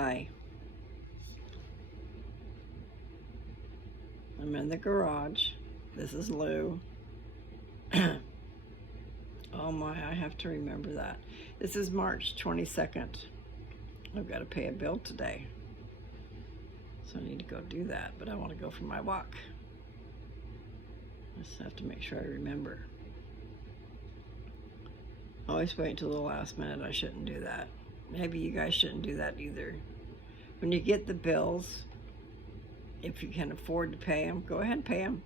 Hi. I'm in the garage. This is Lou. Oh my, I have to remember that. This is March 22nd. I've got to pay a bill today. So I need to go do that, but I want to go for my walk. I just have to make sure I remember. Always wait until the last minute. I shouldn't do that. Maybe you guys shouldn't do that either. When you get the bills, if you can afford to pay them, go ahead and pay them.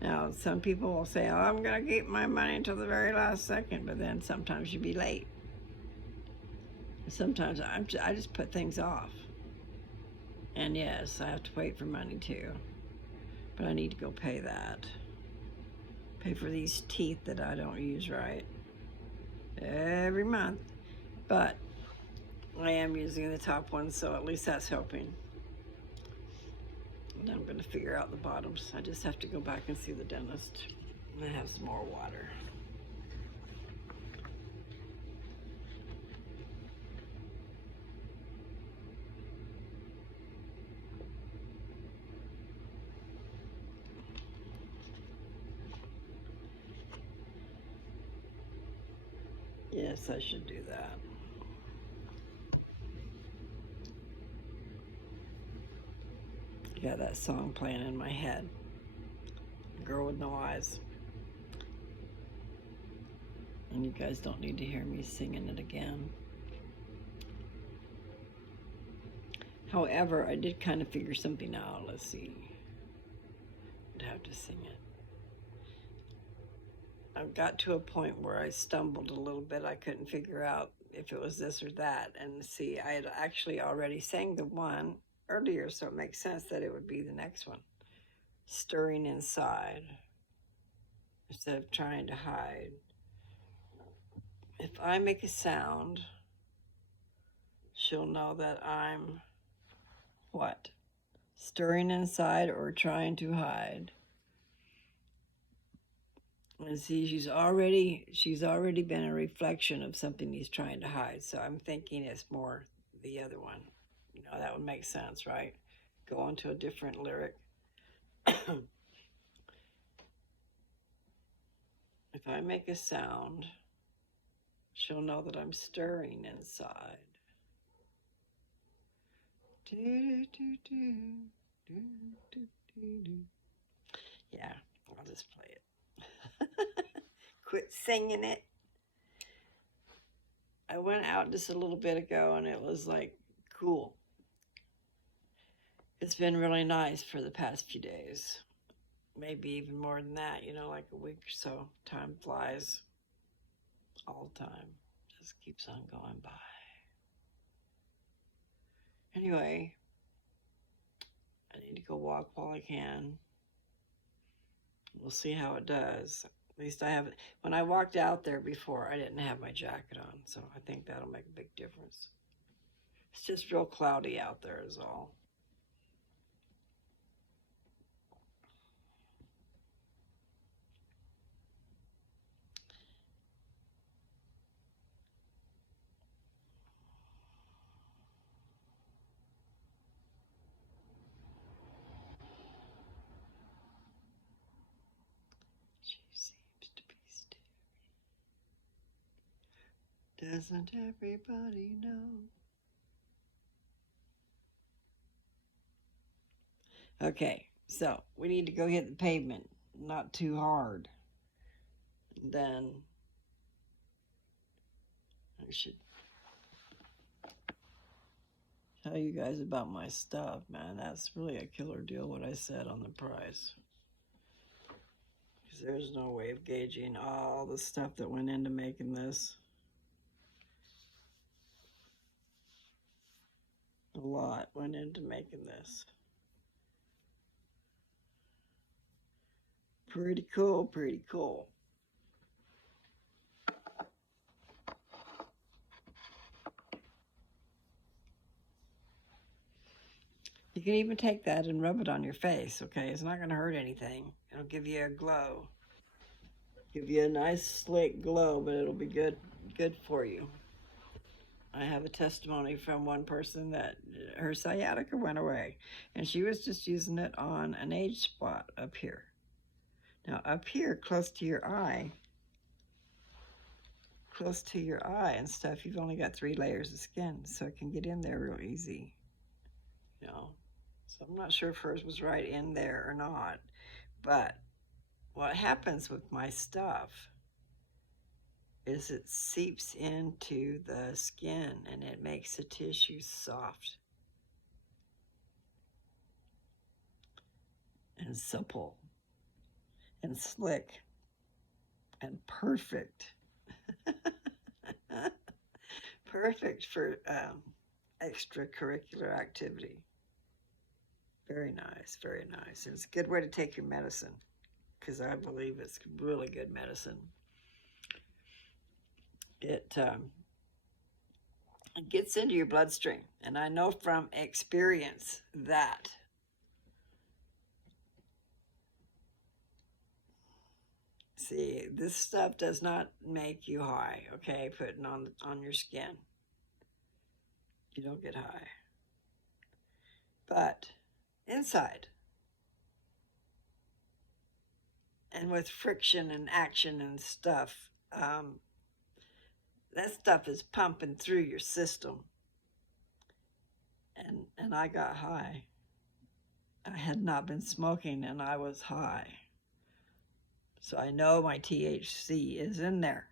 Now, some people will say, oh, I'm going to keep my money until the very last second, but then sometimes you be late. Sometimes I just put things off. And yes, I have to wait for money too. But I need to go pay that. Pay for these teeth that I don't use right every month. But I am using the top one, so at least that's helping. And I'm going to figure out the bottoms. I just have to go back and see the dentist. And I have some more water. Yes, I should do that. Got that song playing in my head. Girl with No Eyes. And you guys don't need to hear me singing it again. However, I did kind of figure something out. Let's see. I'd have to sing it. I got to a point where I stumbled a little bit. I couldn't figure out if it was this or that. And see, I had actually already sang the one earlier, so it makes sense that it would be the next one. Stirring inside instead of trying to hide. If I make a sound, she'll know that I'm what? Stirring inside or trying to hide. And see, she's already been a reflection of something he's trying to hide. So I'm thinking it's more the other one. You know, that would make sense, right? Go on to a different lyric. If I make a sound, she'll know that I'm stirring inside. Yeah, I'll just play it. Quit singing it. I went out just a little bit ago and it was like cool. It's been really nice for the past few days. Maybe even more than that, you know, like a week or so. Time flies all the time. Just keeps on going by. Anyway, I need to go walk while I can. We'll see how it does. At least I haven't. When I walked out there before, I didn't have my jacket on, so I think that'll make a big difference. It's just real cloudy out there is all. She seems to be staring. Doesn't everybody know? Okay, so we need to go hit the pavement, not too hard. Then I should tell you guys about my stuff, man. That's really a killer deal what I said on the price. Because there's no way of gauging all the stuff that went into making this. A lot went into making this. Pretty cool, pretty cool. You can even take that and rub it on your face, okay? It's not going to hurt anything. It'll give you a glow. Give you a nice slick glow, but it'll be good for you. I have a testimony from one person that her sciatica went away, and she was just using it on an age spot up here. Now, up here, close to your eye and stuff, you've only got 3 layers of skin, so it can get in there real easy, you know. So I'm not sure if hers was right in there or not, but what happens with my stuff is it seeps into the skin and it makes the tissue soft and supple and slick and perfect. Perfect for extracurricular activity. Very nice, very nice. And it's a good way to take your medicine, because I believe it's really good medicine. It gets into your bloodstream, and I know from experience that see, this stuff does not make you high, okay? Putting on your skin, you don't get high. But inside, and with friction and action and stuff, that stuff is pumping through your system. And I got high. I had not been smoking and I was high. So I know my THC is in there.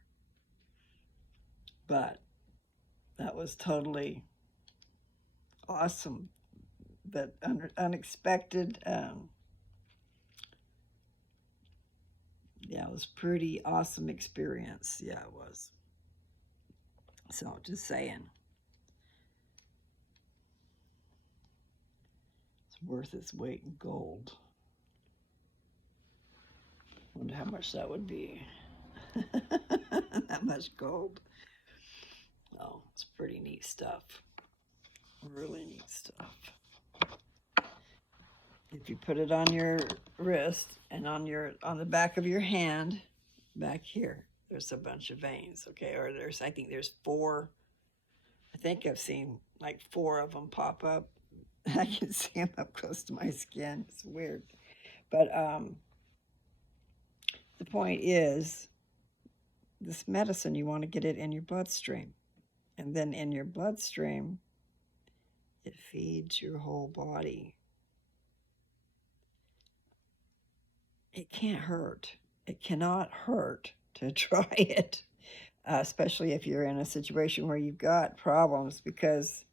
But that was totally awesome, but unexpected. Yeah, it was pretty awesome experience. Yeah, it was. So just saying. It's worth its weight in gold. Wonder how much that would be. That much gold. Oh, it's pretty neat stuff. Really neat stuff. If you put it on your wrist and on the back of your hand, back here, there's a bunch of veins, okay? Or I think there's 4. I think I've seen like 4 of them pop up. I can see them up close to my skin. It's weird. But the point is, this medicine, you want to get it in your bloodstream. And then in your bloodstream, it feeds your whole body. It can't hurt. It cannot hurt to try it, especially if you're in a situation where you've got problems, because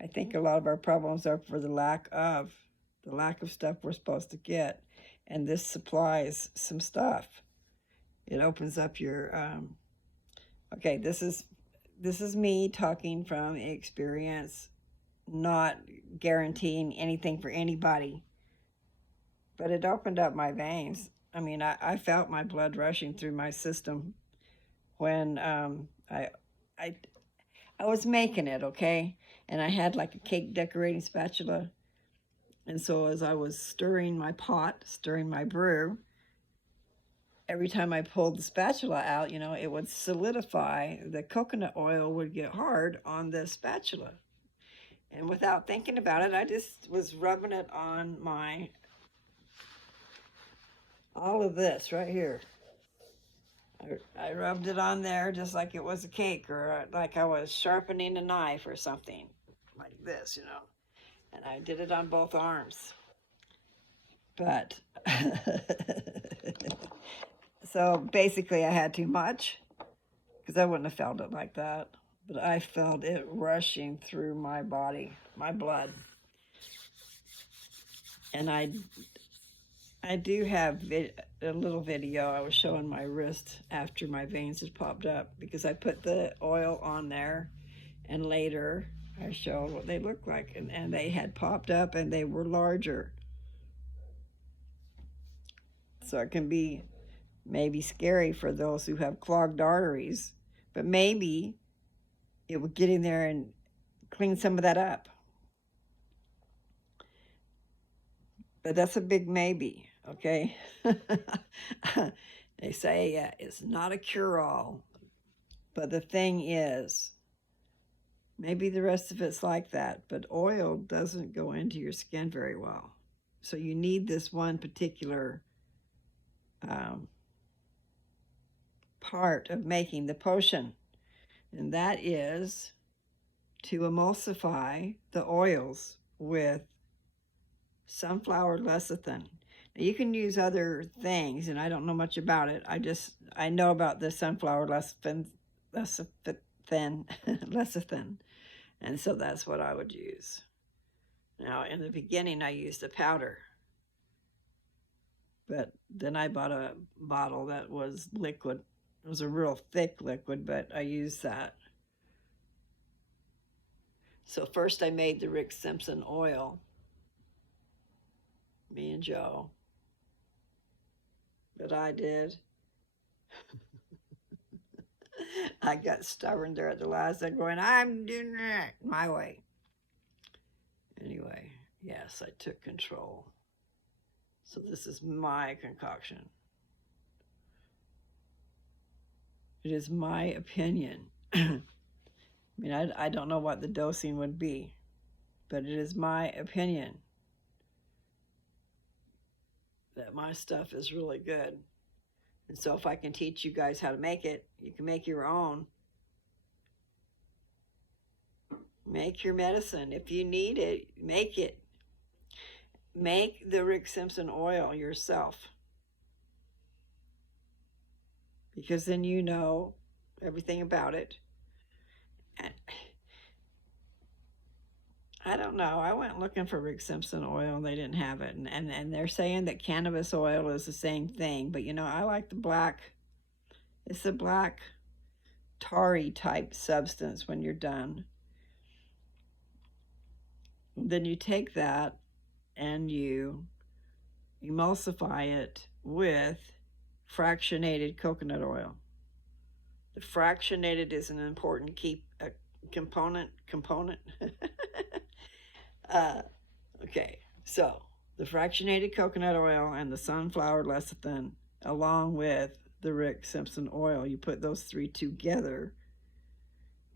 I think a lot of our problems are for the lack of stuff we're supposed to get. And this supplies some stuff. It opens up your, okay, this is me talking from experience, not guaranteeing anything for anybody. But it opened up my veins. I mean, I felt my blood rushing through my system when I was making it, okay? And I had like a cake decorating spatula. And so as I was stirring my pot, stirring my brew, every time I pulled the spatula out, you know, it would solidify. The coconut oil would get hard on the spatula. And without thinking about it, I just was rubbing it on all of this right here. I rubbed it on there just like it was a cake, or like I was sharpening a knife or something like this, you know. And I did it on both arms. But so basically I had too much, because I wouldn't have felt it like that. But I felt it rushing through my body, my blood. And I do have a little video. I was showing my wrist after my veins had popped up, because I put the oil on there, and later I showed what they looked like, and they had popped up and they were larger. So it can be maybe scary for those who have clogged arteries, but maybe it would get in there and clean some of that up. But that's a big maybe, okay? They say it's not a cure-all. But the thing is, Maybe the rest of it's like that, but oil doesn't go into your skin very well. So you need this one particular um, part of making the potion, and that is to emulsify the oils with sunflower lecithin. Now, you can use other things, and I don't know much about it. I know about the sunflower lecithin, and so that's what I would use. Now, in the beginning, I used a powder, but then I bought a bottle that was liquid. It was a real thick liquid, but I used that. So first I made the Rick Simpson oil, me and Joe, but I did. I got stubborn there at the last. I'm going, I'm doing it my way. Anyway, yes, I took control. So this is my concoction. It is my opinion. I mean, I don't know what the dosing would be, but it is my opinion that my stuff is really good. And so if I can teach you guys how to make it, you can make your own. Make your medicine. If you need it, make it. Make the Rick Simpson oil yourself. Because then you know everything about it. And I don't know. I went looking for Rick Simpson oil and they didn't have it. And they're saying that cannabis oil is the same thing. But, you know, I like the black. It's the black tarry type substance when you're done. Then you take that and you emulsify it with fractionated coconut oil. The fractionated is an important component. Okay, so the fractionated coconut oil and the sunflower lecithin, along with the Rick Simpson oil, you put those three together,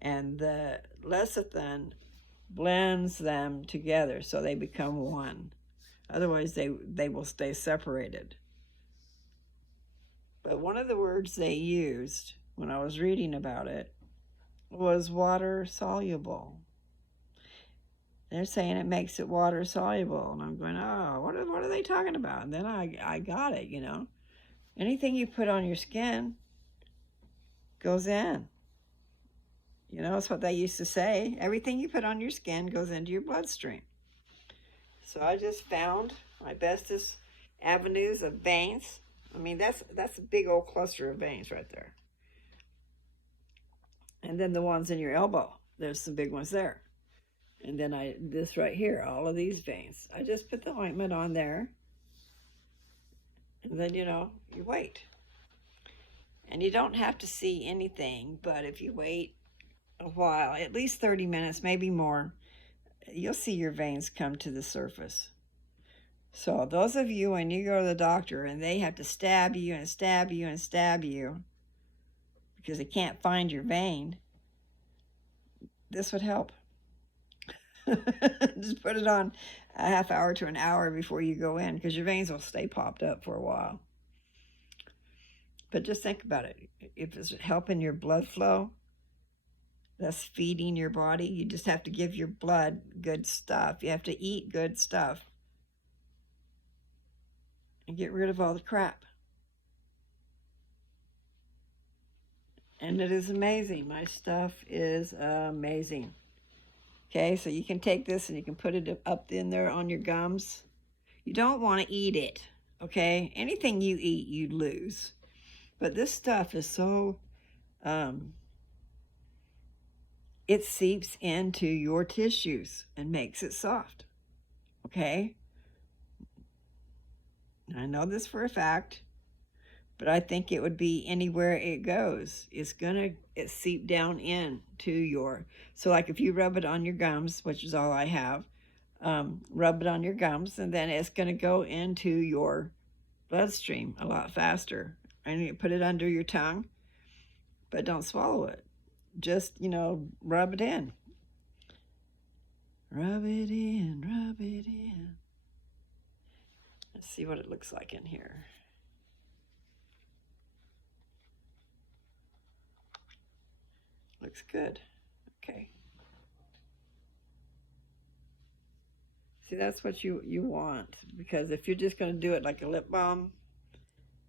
and the lecithin blends them together so they become one. Otherwise, they will stay separated. But one of the words they used when I was reading about it was water soluble. They're saying it makes it water soluble. And I'm going, oh, what are they talking about? And then I got it, you know. Anything you put on your skin goes in. You know, that's what they used to say. Everything you put on your skin goes into your bloodstream. So I just found my bestest avenues of veins. I mean, that's a big old cluster of veins right there. And then the ones in your elbow, there's some big ones there. And then this right here, all of these veins. I just put the ointment on there. And then, you know, you wait. And you don't have to see anything, but if you wait a while, at least 30 minutes, maybe more, you'll see your veins come to the surface. So those of you, when you go to the doctor and they have to stab you and stab you and stab you because they can't find your vein, this would help. Just put it on a half hour to an hour before you go in, because your veins will stay popped up for a while. But just think about it. If it's helping your blood flow, that's feeding your body. You just have to give your blood good stuff. You have to eat good stuff and get rid of all the crap. And it is amazing. My stuff is amazing. Okay, so you can take this and you can put it up in there on your gums. You don't want to eat it, okay? Anything you eat, you lose. But this stuff is so, it seeps into your tissues and makes it soft, okay? I know this for a fact, but I think it would be anywhere it goes. It's gonna seep down into your, so like if you rub it on your gums, which is all I have, rub it on your gums, and then it's gonna go into your bloodstream a lot faster. And you put it under your tongue, but don't swallow it. Just, you know, rub it in. Rub it in, rub it in. Let's see what it looks like in here. Looks good. Okay. See, that's what you want, because if you're just going to do it like a lip balm,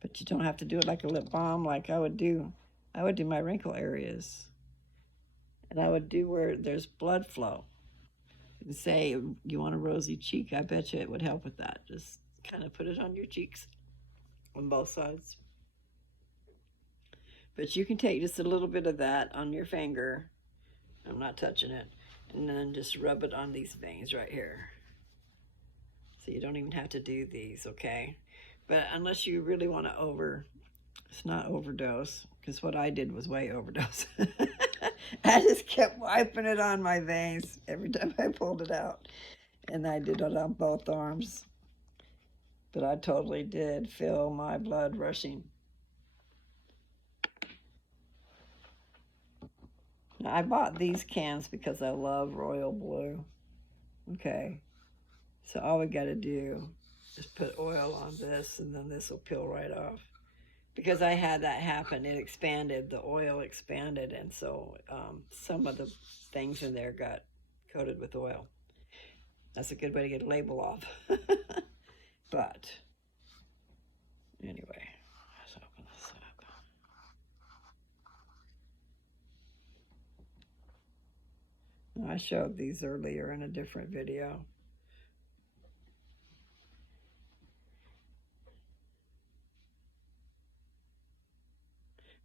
but you don't have to do it like a lip balm like I would do my wrinkle areas. And I would do where there's blood flow. And say you want a rosy cheek, I bet you it would help with that. Just kind of put it on your cheeks on both sides. But you can take just a little bit of that on your finger. I'm not touching it. And then just rub it on these veins right here. So you don't even have to do these, okay? But unless you really want to it's not overdose, because what I did was way overdose. I just kept wiping it on my veins every time I pulled it out. And I did it on both arms. But I totally did feel my blood rushing. Now, I bought these cans because I love royal blue. Okay. So all we got to do is put oil on this, and then this will peel right off. Because I had that happen, it expanded, the oil expanded, and so some of the things in there got coated with oil. That's a good way to get a label off. But anyway, let's open this up. I showed these earlier in a different video.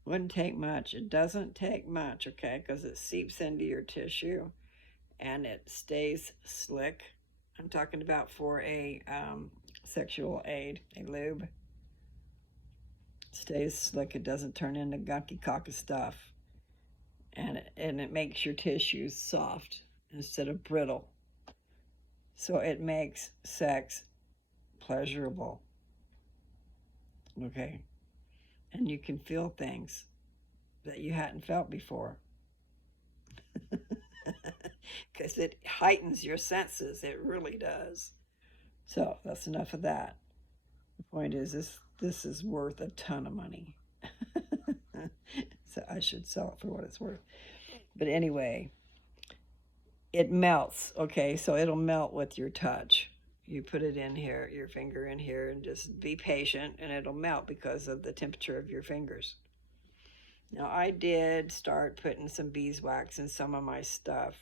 Wouldn't take much. It doesn't take much, okay, because it seeps into your tissue and it stays slick. I'm talking about for a sexual aid, a lube. It stays slick. It doesn't turn into gunky cock of stuff. And it makes your tissues soft instead of brittle. So it makes sex pleasurable. Okay? And you can feel things that you hadn't felt before. Because it heightens your senses. It really does. So that's enough of that. The point is, this is worth a ton of money. So I should sell it for what it's worth. But anyway, it melts. Okay, so it'll melt with your touch. You put it in here, your finger in here, and just be patient, and it'll melt because of the temperature of your fingers. Now, I did start putting some beeswax in some of my stuff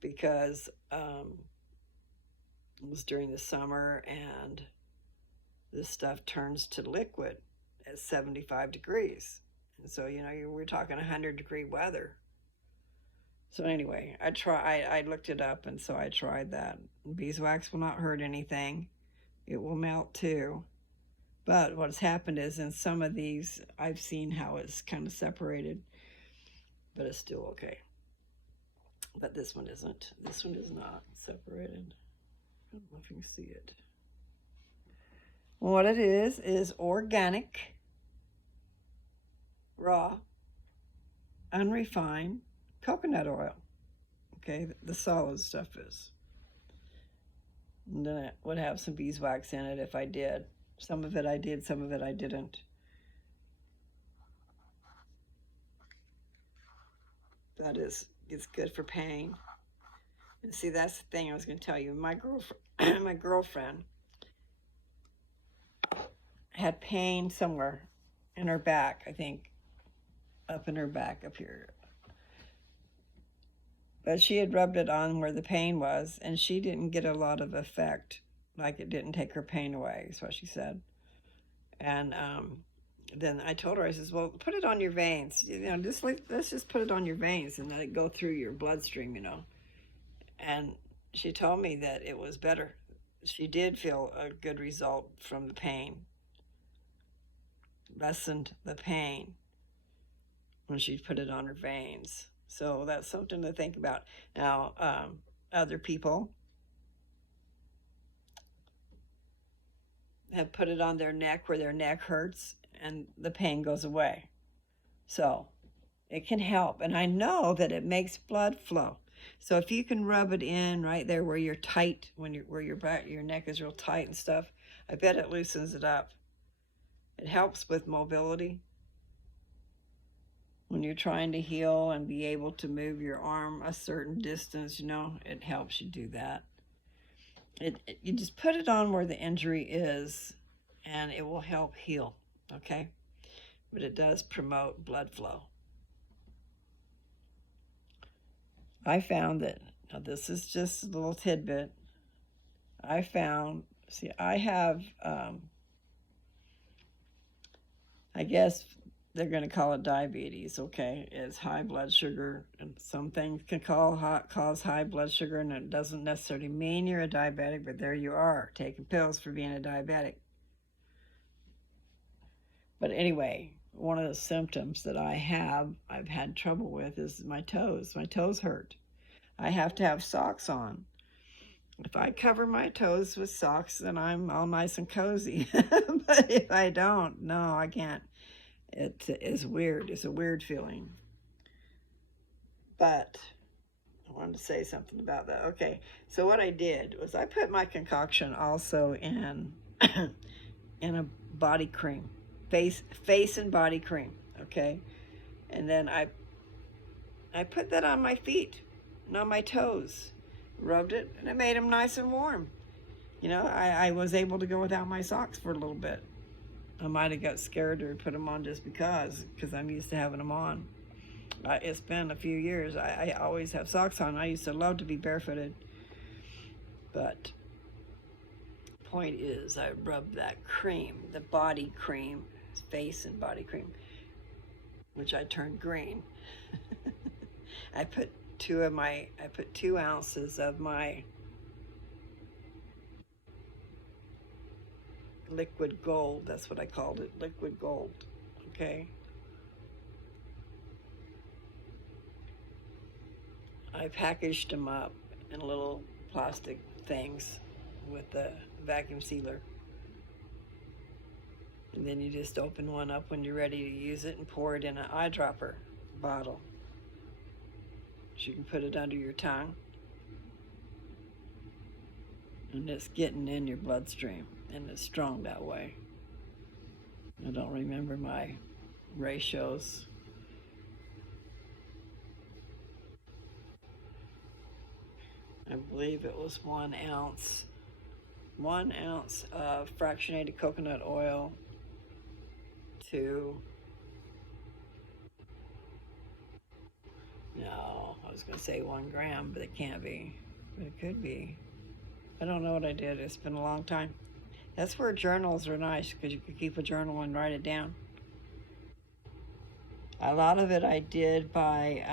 because it was during the summer, and this stuff turns to liquid at 75 degrees. And so, we're talking 100-degree weather. So anyway, I looked it up, and so I tried that. Beeswax will not hurt anything. It will melt too. But what's happened is in some of these, I've seen how it's kind of separated, but it's still okay. But this one isn't. This one is not separated. I don't know if you can see it. What it is organic, raw, unrefined coconut oil. Okay, the solid stuff is. And then it would have some beeswax in it if I did. Some of it I did, some of it I didn't. That is, it's good for pain. And see, that's the thing I was going to tell you. My girlfriend had pain somewhere in her back, I think, up in her back, up here. But she had rubbed it on where the pain was, and she didn't get a lot of effect. Like, it didn't take her pain away, is what she said. And then I told her, I says, well, put it on your veins. Let's just put it on your veins and let it go through your bloodstream, And she told me that it was better. She did feel a good result from the pain. Lessened the pain when she put it on her veins. So that's something to think about. Now, other people have put it on their neck where their neck hurts and the pain goes away. So it can help. And I know that it makes blood flow. So if you can rub it in right there where you're tight, where your neck is real tight and stuff, I bet it loosens it up. It helps with mobility. When you're trying to heal and be able to move your arm a certain distance, it helps you do that. You just put it on where the injury is, and it will help heal, okay? But it does promote blood flow. I found that, now this is just a little tidbit, I have, I guess they're going to call it diabetes, okay? It's high blood sugar, and some things can cause high blood sugar, and it doesn't necessarily mean you're a diabetic, but there you are, taking pills for being a diabetic. But anyway, one of the symptoms that I've had trouble with is my toes. My toes hurt. I have to have socks on. If I cover my toes with socks, then I'm all nice and cozy. But if I don't, no, I can't. It is weird. It's a weird feeling. But I wanted to say something about that. Okay, so what I did was I put my concoction also in in a body cream, face and body cream. Okay, and then I put that on my feet and on my toes, rubbed it, and it made them nice and warm. I was able to go without my socks for a little bit. I might have got scared or put them on just because I'm used to having them on. It's been a few years. I always have socks on. I used to love to be barefooted. But point is, I rubbed that cream, the body cream, face and body cream, which I turned green. I put 2 ounces of my liquid gold. That's what I called it, liquid gold. Okay. I packaged them up in little plastic things with the vacuum sealer. And then you just open one up when you're ready to use it and pour it in an eyedropper bottle. So you can put it under your tongue. And it's getting in your bloodstream, and it's strong that way. I don't remember my ratios. I believe it was 1 ounce. 1 ounce of fractionated coconut oil to, no, I was going to say 1 gram, but it can't be. But it could be. I don't know what I did. It's been a long time. That's where journals are nice, because you can keep a journal and write it down. A lot of it I did by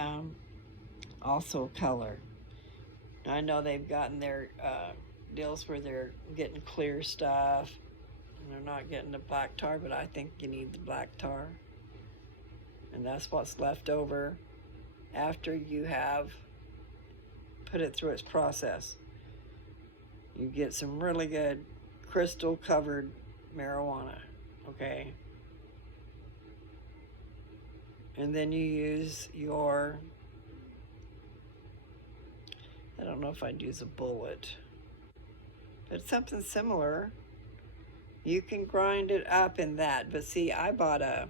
also color. I know they've gotten their deals where they're getting clear stuff and they're not getting the black tar, but I think you need the black tar. And that's what's left over after you have put it through its process. You get some really good crystal covered marijuana, okay? And then you use your, I don't know if I'd use a bullet, but it's something similar. You can grind it up in that, but see, I bought a,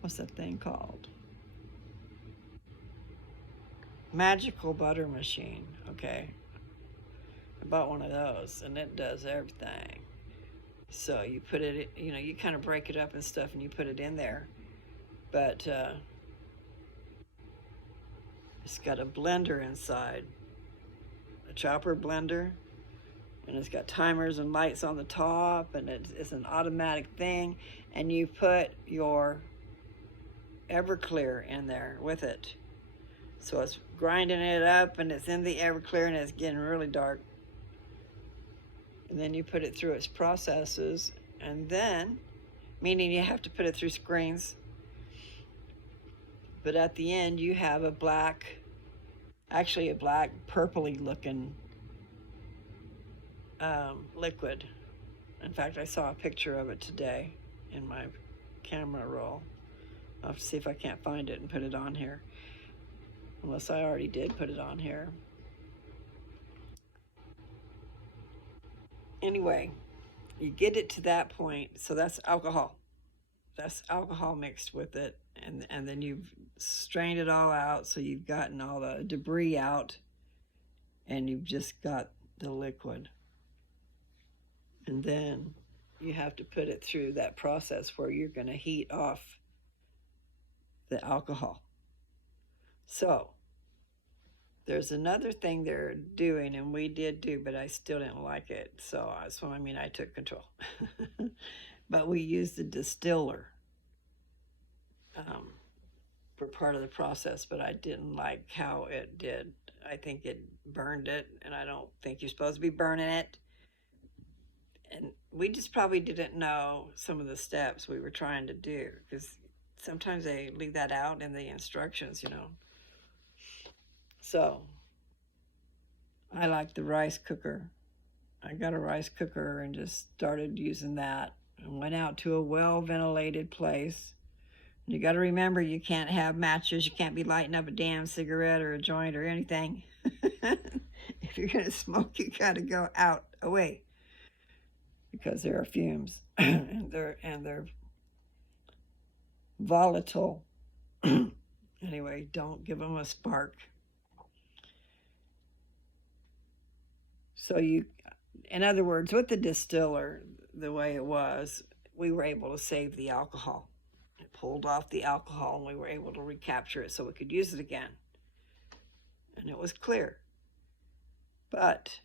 what's that thing called? Magical butter machine, okay? I bought one of those, and it does everything. So you put it, you kind of break it up and stuff, and you put it in there. But it's got a blender inside, a chopper blender, and it's got timers and lights on the top, and it's an automatic thing, and you put your Everclear in there with it. So it's grinding it up, and it's in the Everclear, and it's getting really dark. And then you put it through its processes, and then, meaning you have to put it through screens, but at the end you have a black purpley looking liquid. In fact, I saw a picture of it today in my camera roll. I'll have to see if I can't find it and put it on here. unless I already did put it on here. Anyway, you get it to that point, so that's alcohol. That's alcohol mixed with it, and then you've strained it all out, so you've gotten all the debris out, and you've just got the liquid. And then you have to put it through that process where you're going to heat off the alcohol. So there's another thing they're doing, and we did do, but I still didn't like it. So I mean, I took control. But we used the distiller for part of the process, but I didn't like how it did. I think it burned it, and I don't think you're supposed to be burning it. And we just probably didn't know some of the steps we were trying to do, because sometimes they leave that out in the instructions, you know. So I like the rice cooker. I got a rice cooker and just started using that and went out to a well-ventilated place. You got to remember, you can't have matches. You can't be lighting up a damn cigarette or a joint or anything. If you're going to smoke, you got to go out, away, because there are fumes and they're volatile. Anyway, don't give them a spark. So in other words, with the distiller, the way it was, we were able to save the alcohol. It pulled off the alcohol, and we were able to recapture it so we could use it again. And it was clear. But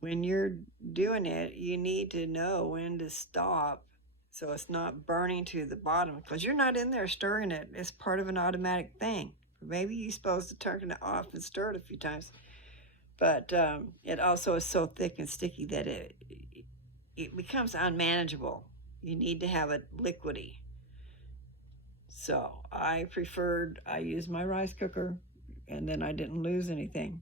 when you're doing it, you need to know when to stop so it's not burning to the bottom, because you're not in there stirring it. It's part of an automatic thing. Maybe you're supposed to turn it off and stir it a few times. But it also is so thick and sticky that it becomes unmanageable. You need to have it liquidy. So I used my rice cooker, and then I didn't lose anything.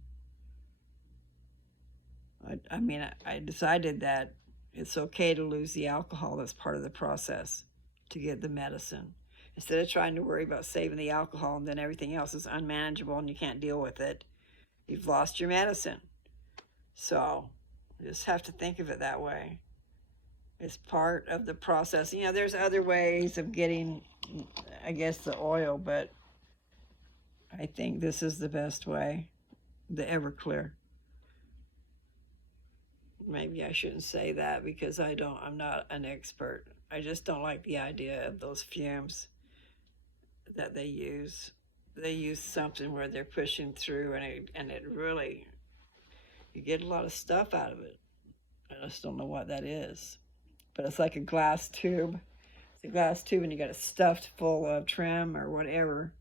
I decided that it's okay to lose the alcohol. That's part of the process to get the medicine. Instead of trying to worry about saving the alcohol and then everything else is unmanageable and you can't deal with it, you've lost your medicine. So you just have to think of it that way. It's part of the process. You know, there's other ways of getting, I guess, the oil, but I think this is the best way, the Everclear. Maybe I shouldn't say that because I'm not an expert. I just don't like the idea of those fumes that they use. They use something where they're pushing through, and it really, you get a lot of stuff out of it. I just don't know what that is. But it's like a glass tube. It's a glass tube, and you got it stuffed full of trim or whatever.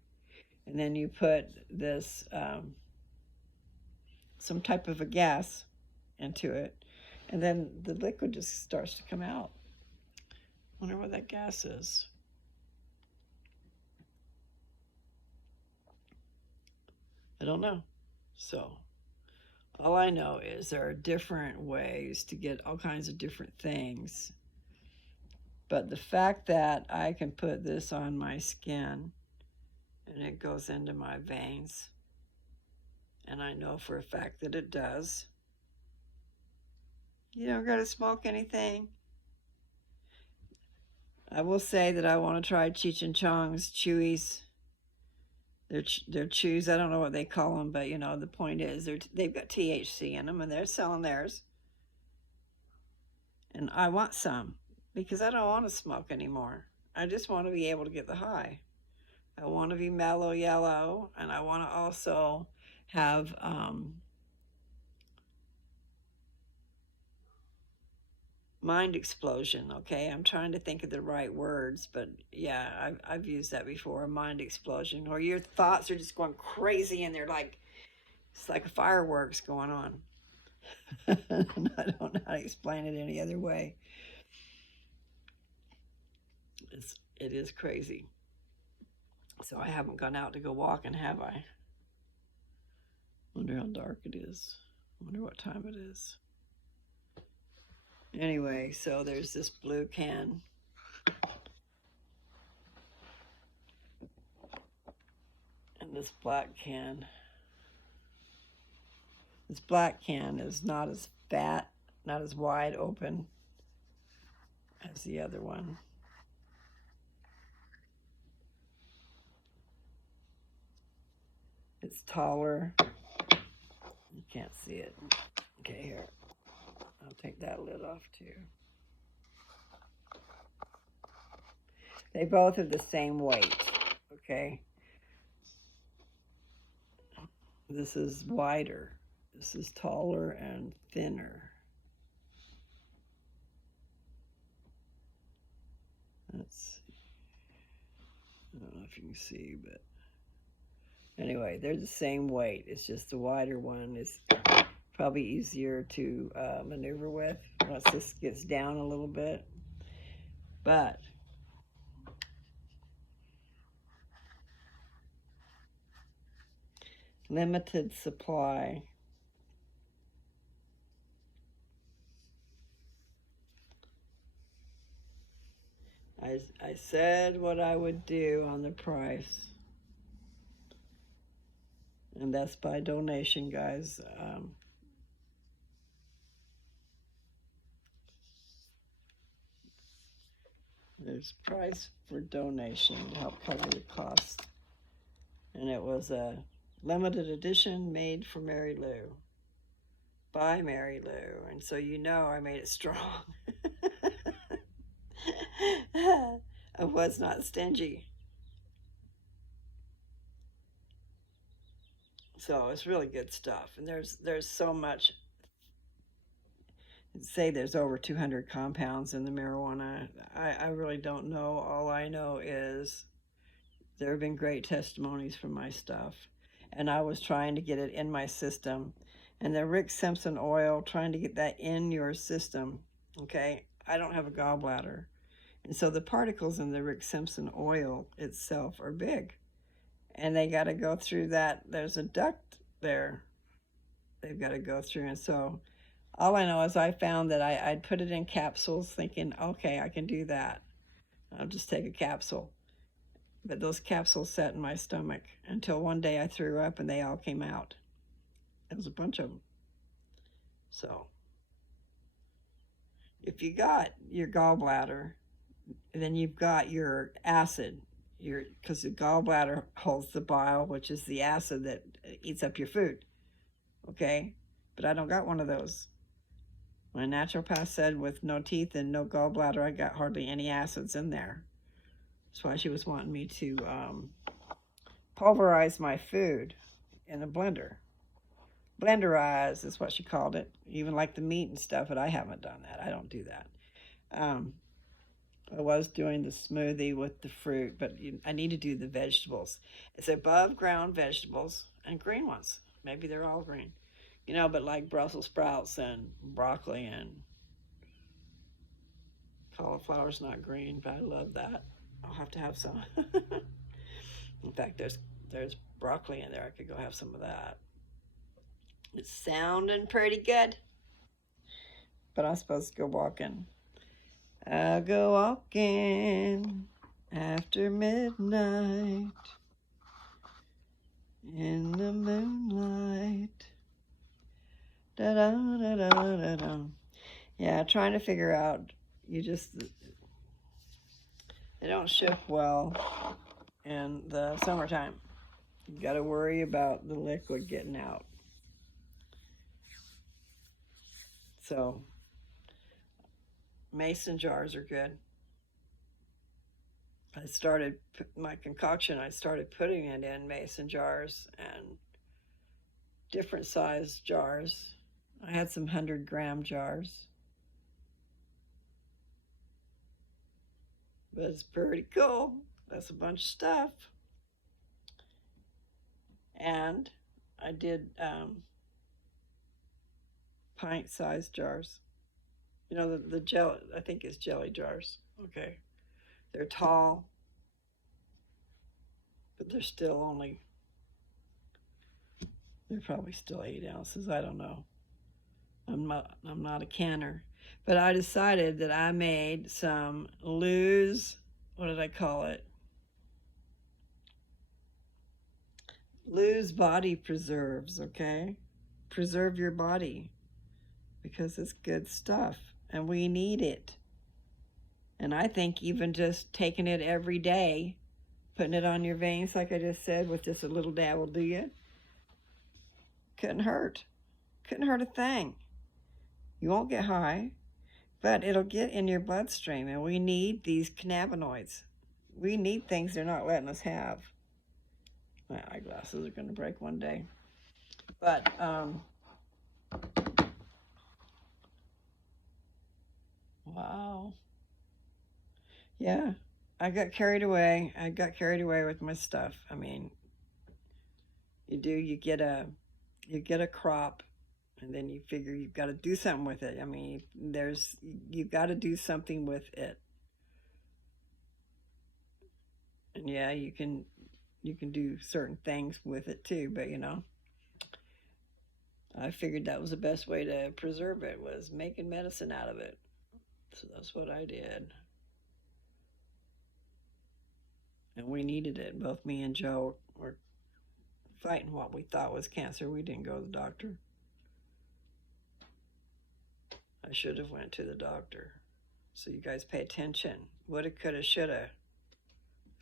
And then you put this, some type of a gas into it. And then the liquid just starts to come out. Wonder what that gas is. I don't know. So all I know is there are different ways to get all kinds of different things. But the fact that I can put this on my skin and it goes into my veins, and I know for a fact that it does. You don't gotta smoke anything. I will say that I want to try Cheech and Chong's Chewies. They're chews. I don't know what they call them, but you know, the point is they've got THC in them, and they're selling theirs. And I want some because I don't want to smoke anymore. I just want to be able to get the high. I want to be mellow yellow, and I want to also have mind explosion. Okay, I'm trying to think of the right words, but yeah, I've used that before. A mind explosion, or your thoughts are just going crazy, and it's like fireworks going on. I don't know how to explain it any other way. It is crazy. So I haven't gone out to go walking, have I? Wonder how dark it is. Wonder what time it is. Anyway, so there's this blue can. this black can. This black can is not as fat, not as wide open as the other one. It's taller. You can't see it. Okay, here. I'll take that lid off too. They both are the same weight, okay? This is wider. This is taller and thinner. Let's see. I don't know if you can see, but anyway, they're the same weight. It's just the wider one is probably easier to maneuver with once this gets down a little bit. But limited supply. I said what I would do on the price. And that's by donation, guys. There's price for donation to help cover the cost. And it was a limited edition made for Mary Lou. By Mary Lou. And so you know I made it strong. I was not stingy. So it's really good stuff. And there's so much. Say there's over 200 compounds in the marijuana. I really don't know. All I know is there have been great testimonies from my stuff. And I was trying to get it in my system. And the Rick Simpson oil, trying to get that in your system, okay? I don't have a gallbladder. And so the particles in the Rick Simpson oil itself are big. And they got to go through that. There's a duct there they've got to go through. And so all I know is I found that I'd put it in capsules thinking, okay, I can do that. I'll just take a capsule. But those capsules sat in my stomach until one day I threw up and they all came out. There was a bunch of them. So if you got your gallbladder, then you've got your acid, because the gallbladder holds the bile, which is the acid that eats up your food. Okay? But I don't got one of those. My naturopath said with no teeth and no gallbladder, I got hardly any acids in there. That's why she was wanting me to pulverize my food in a blender. Blenderize is what she called it. Even like the meat and stuff, but I haven't done that. I don't do that. I was doing the smoothie with the fruit, but I need to do the vegetables. It's above ground vegetables and green ones. Maybe they're all green. You know, but like Brussels sprouts and broccoli and cauliflower's not green, but I love that. I'll have to have some. In fact, there's broccoli in there. I could go have some of that. It's sounding pretty good. But I'm supposed to go walking. I'll go walking after midnight in the moonlight. Da da da da da da. Yeah, trying to figure out. They don't ship well in the summertime. You got to worry about the liquid getting out. So mason jars are good. I started my concoction. I started putting it in mason jars and different size jars. I had some 100-gram jars. But it's pretty cool. That's a bunch of stuff. And I did pint-sized jars. You know, the jelly, I think it's jelly jars. Okay. They're tall, but they're still only, they're probably still 8 ounces. I don't know. I'm not a canner. But I decided that I made some loose, what did I call it? Lou's body preserves, okay? Preserve your body because it's good stuff and we need it. And I think even just taking it every day, putting it on your veins, like I just said, with just a little dab will do you. Couldn't hurt. Couldn't hurt a thing. You won't get high, but it'll get in your bloodstream, and we need these cannabinoids. We need things they're not letting us have. My eyeglasses are going to break one day. But, wow. Yeah, I got carried away. I got carried away with my stuff. I mean, you get a crop, and then you figure you've got to do something with it. I mean, you've got to do something with it. And yeah, you can do certain things with it too, but I figured that was the best way to preserve it, was making medicine out of it. So that's what I did. And we needed it. Both me and Joe were fighting what we thought was cancer. We didn't go to the doctor. I should have went to the doctor. So you guys pay attention. Woulda, coulda, shoulda.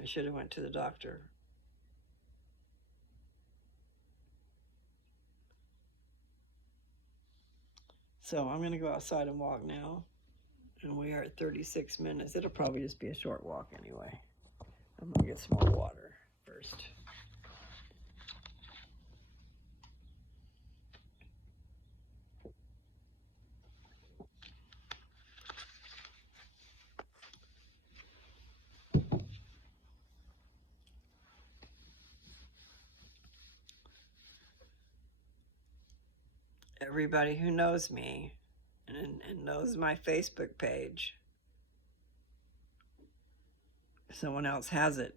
I should have went to the doctor. So I'm going to go outside and walk now. And we are at 36 minutes. It'll probably just be a short walk anyway. I'm going to get some more water first. Everybody who knows me and knows my Facebook page, someone else has it.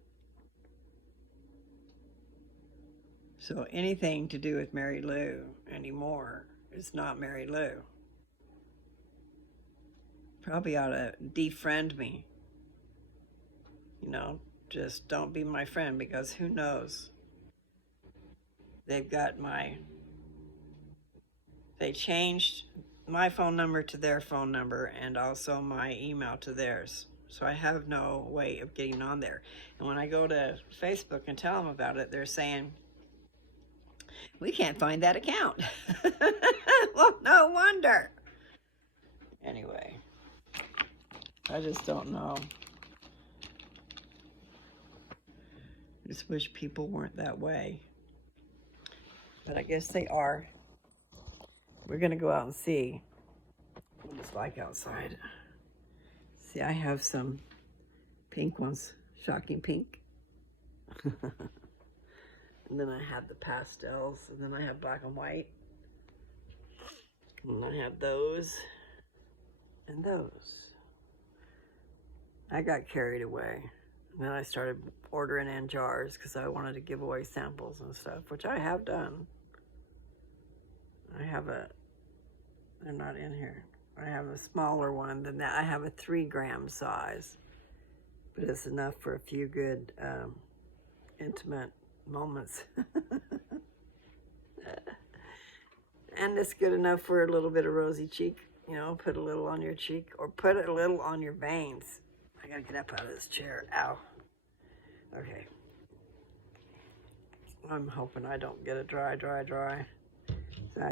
So anything to do with Mary Lou anymore is not Mary Lou. Probably ought to defriend me. Just don't be my friend, because who knows? They changed my phone number to their phone number, and also my email to theirs. So I have no way of getting on there. And when I go to Facebook and tell them about it, they're saying, we can't find that account. Well, no wonder. Anyway, I just don't know. I just wish people weren't that way. But I guess they are. We're going to go out and see what it's like outside. See, I have some pink ones, shocking pink. And then I have the pastels, and then I have black and white. And I have those and those. I got carried away. And then I started ordering in jars because I wanted to give away samples and stuff, which I have done. They're not in here. I have a smaller one than that. I have a 3-gram size, but it's enough for a few good intimate moments. And it's good enough for a little bit of rosy cheek. Put a little on your cheek, or put a little on your veins. I gotta get up out of this chair. Ow. Okay. I'm hoping I don't get a dry.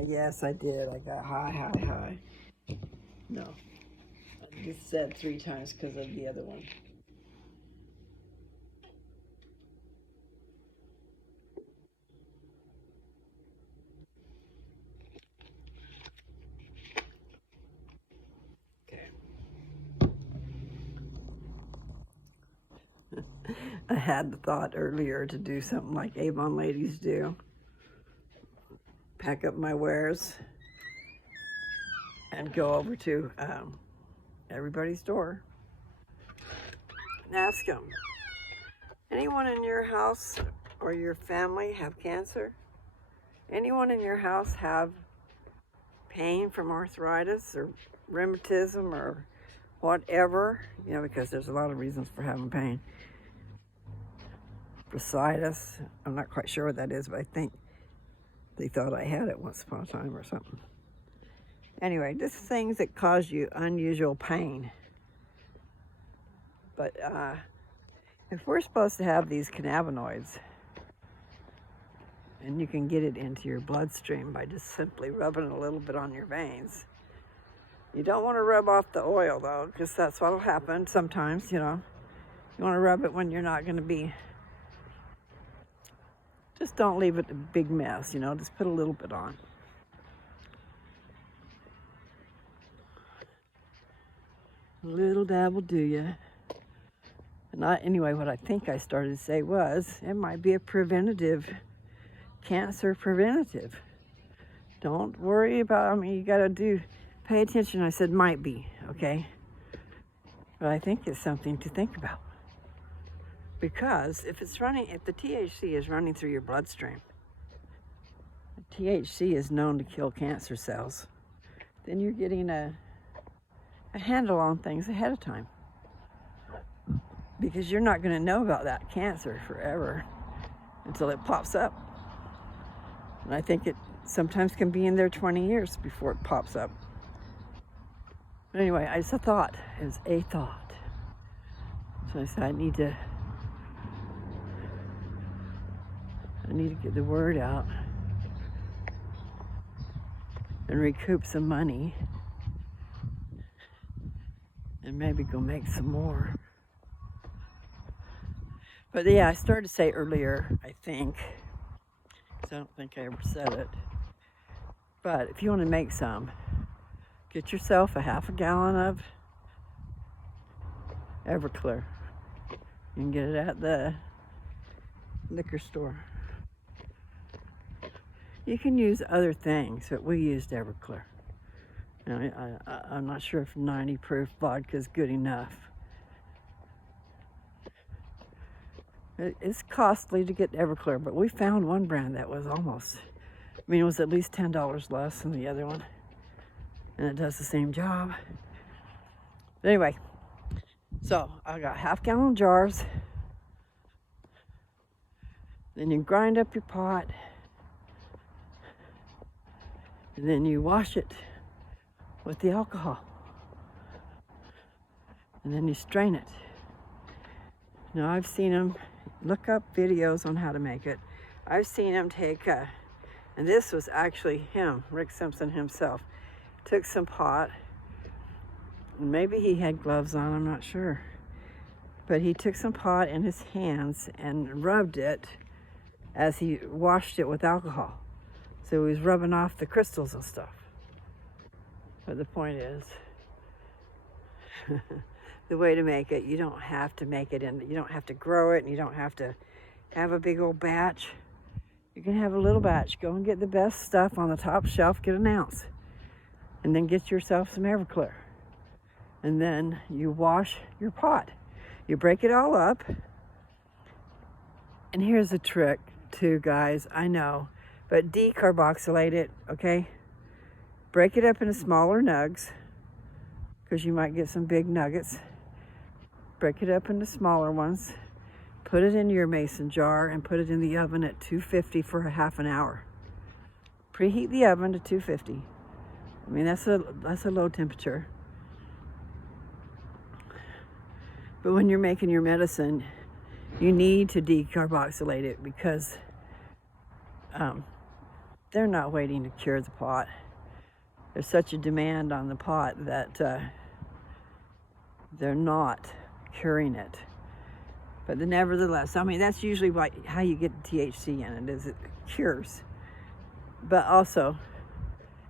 Yes, I did. I got high. No. I just said 3 times because of the other one. Okay. I had the thought earlier to do something like Avon ladies do. Pack up my wares and go over to everybody's door and ask them, anyone in your house or your family have cancer? Anyone in your house have pain from arthritis or rheumatism or whatever? Because there's a lot of reasons for having pain. bursitis. I'm not quite sure what that is, but I think they thought I had it once upon a time or something. Anyway, just things that cause you unusual pain. But if we're supposed to have these cannabinoids, and you can get it into your bloodstream by just simply rubbing a little bit on your veins. You don't want to rub off the oil, though, because that's what will happen sometimes, you know. You want to rub it when you're not going to be. Just don't leave it a big mess, you know. Just put a little bit on. A little dab will do you. And anyway, what I think I started to say was, it might be a preventative, cancer preventative. Don't worry about, I mean, you got to pay attention. I said might be, okay? But I think it's something to think about. Because if the THC is running through your bloodstream, THC is known to kill cancer cells, then you're getting a handle on things ahead of time. Because you're not going to know about that cancer forever until it pops up. And I think it sometimes can be in there 20 years before it pops up. But anyway, it's a thought. It was a thought. So I said, I need to get the word out and recoup some money and maybe go make some more. But yeah, I started to say earlier, I think, because I don't think I ever said it, but if you want to make some, get yourself a half a gallon of Everclear. You can get it at the liquor store. You can use other things, but we used Everclear. And I'm not sure if 90 proof vodka is good enough. It's costly to get Everclear, but we found one brand that was almost, it was at least $10 less than the other one. And it does the same job. But anyway, so I got half-gallon jars. Then you grind up your pot. And then you wash it with the alcohol. And then you strain it. Now I've seen them, look up videos on how to make it. I've seen them take, and this was actually him, Rick Simpson himself, took some pot, and maybe he had gloves on, I'm not sure. But he took some pot in his hands and rubbed it as he washed it with alcohol. So he was rubbing off the crystals and stuff. But the point is, the way to make it, you don't have to make it you don't have to grow it, and you don't have to have a big old batch. You can have a little batch. Go and get the best stuff on the top shelf, get an ounce. And then get yourself some Everclear. And then you wash your pot. You break it all up. And here's a trick too, guys, I know. But decarboxylate it, okay? Break it up into smaller nugs, because you might get some big nuggets. Break it up into smaller ones. Put it in your mason jar and put it in the oven at 250 for a half an hour. Preheat the oven to 250. That's a low temperature. But when you're making your medicine, you need to decarboxylate it, because they're not waiting to cure the pot. There's such a demand on the pot that they're not curing it. But nevertheless, that's usually how you get the THC in it, is it cures. But also,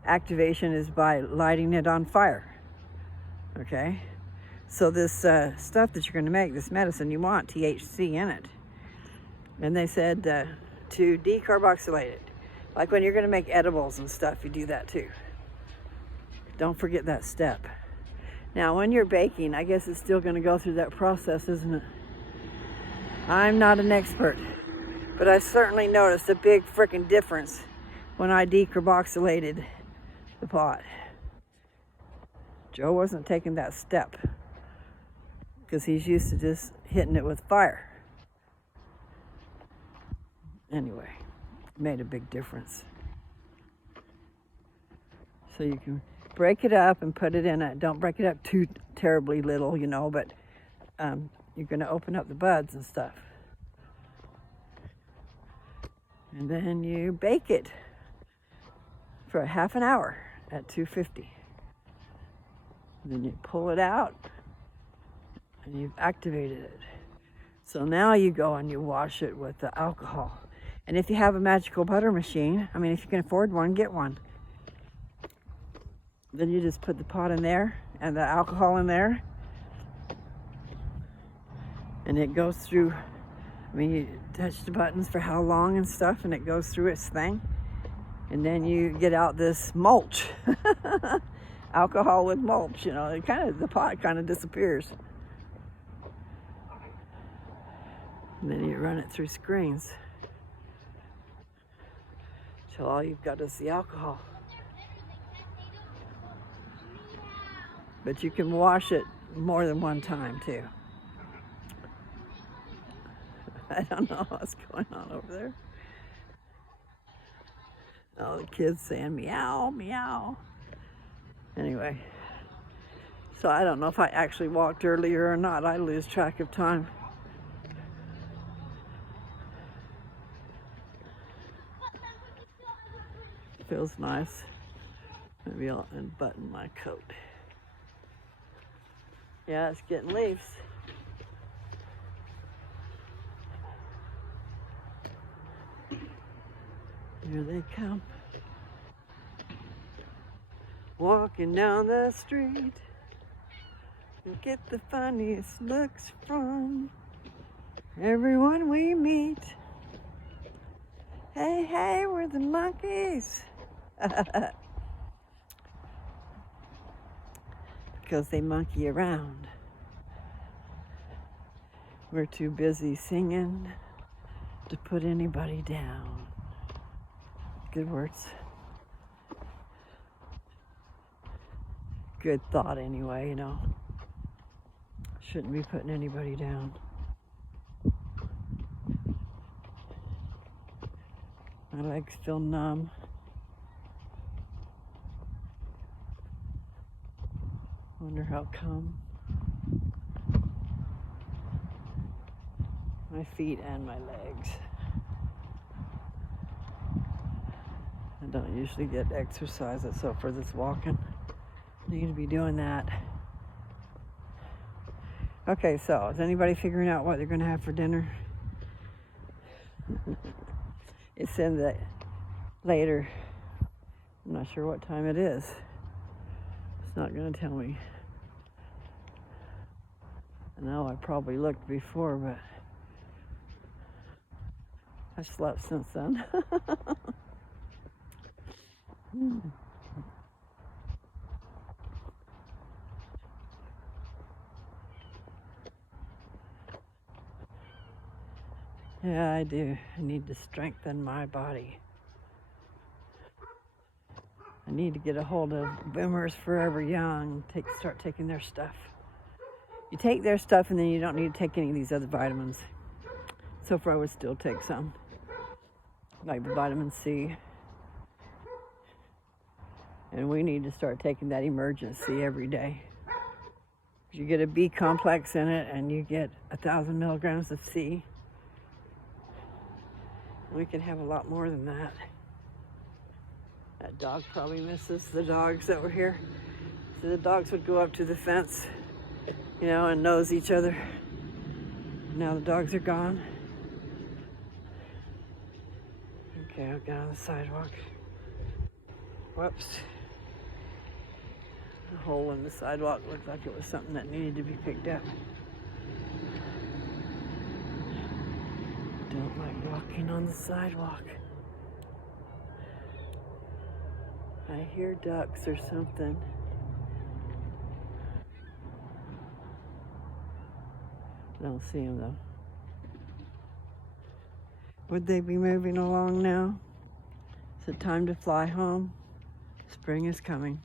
activation is by lighting it on fire, okay? So this stuff that you're going to make, this medicine, you want THC in it. And they said to decarboxylate it. Like when you're going to make edibles and stuff, you do that too. Don't forget that step. Now, when you're baking, I guess it's still going to go through that process, isn't it? I'm not an expert, but I certainly noticed a big freaking difference when I decarboxylated the pot. Joe wasn't taking that step because he's used to just hitting it with fire. Anyway, made a big difference. So you can break it up and put it in it. Don't break it up too terribly little, you know, but you're going to open up the buds and stuff. And then you bake it for a half an hour at 250. Then you pull it out and you've activated it. So now you go and you wash it with the alcohol. And if you have a magical butter machine, I mean, if you can afford one, get one. Then you just put the pot in there and the alcohol in there. And it goes through, I mean, you touch the buttons for how long and stuff, and it goes through its thing. And then you get out this mulch. Alcohol with mulch, you know, the pot kind of disappears. And then you run it through screens till all you've got is the alcohol. But you can wash it more than one time too. I don't know what's going on over there. Oh, the kids saying meow, meow. Anyway, so I don't know if I actually walked earlier or not. I lose track of time. Feels nice. Maybe I'll unbutton my coat. Yeah, it's getting leaves. Here they come. Walking down the street. And get the funniest looks from everyone we meet. Hey, hey, we're the monkeys. Because they monkey around. We're too busy singing to put anybody down. Good words. Good thought anyway, you know. Shouldn't be putting anybody down. My legs feel numb. Wonder how come. My feet and my legs. I don't usually get exercise except for this walking. Need to be doing that. Okay, so is anybody figuring out what they're going to have for dinner? It's in the later. I'm not sure what time it is. It's not going to tell me. I know I probably looked before, but I slept since then. Yeah, I do. I need to strengthen my body. I need to get a hold of Boomers Forever Young, start taking their stuff. You take their stuff and then you don't need to take any of these other vitamins. So far I would still take some, like the vitamin C. And we need to start taking that emergency every day. You get a B complex in it and you get 1,000 milligrams of C. We can have a lot more than that. That dog probably misses the dogs that were here. So the dogs would go up to the fence, you know, and nose each other. Now the dogs are gone. Okay, I'll get on the sidewalk. Whoops. The hole in the sidewalk looked like it was something that needed to be picked up. Don't like walking on the sidewalk. I hear ducks or something. Don't see them though. Would they be moving along now? Is it time to fly home? Spring is coming.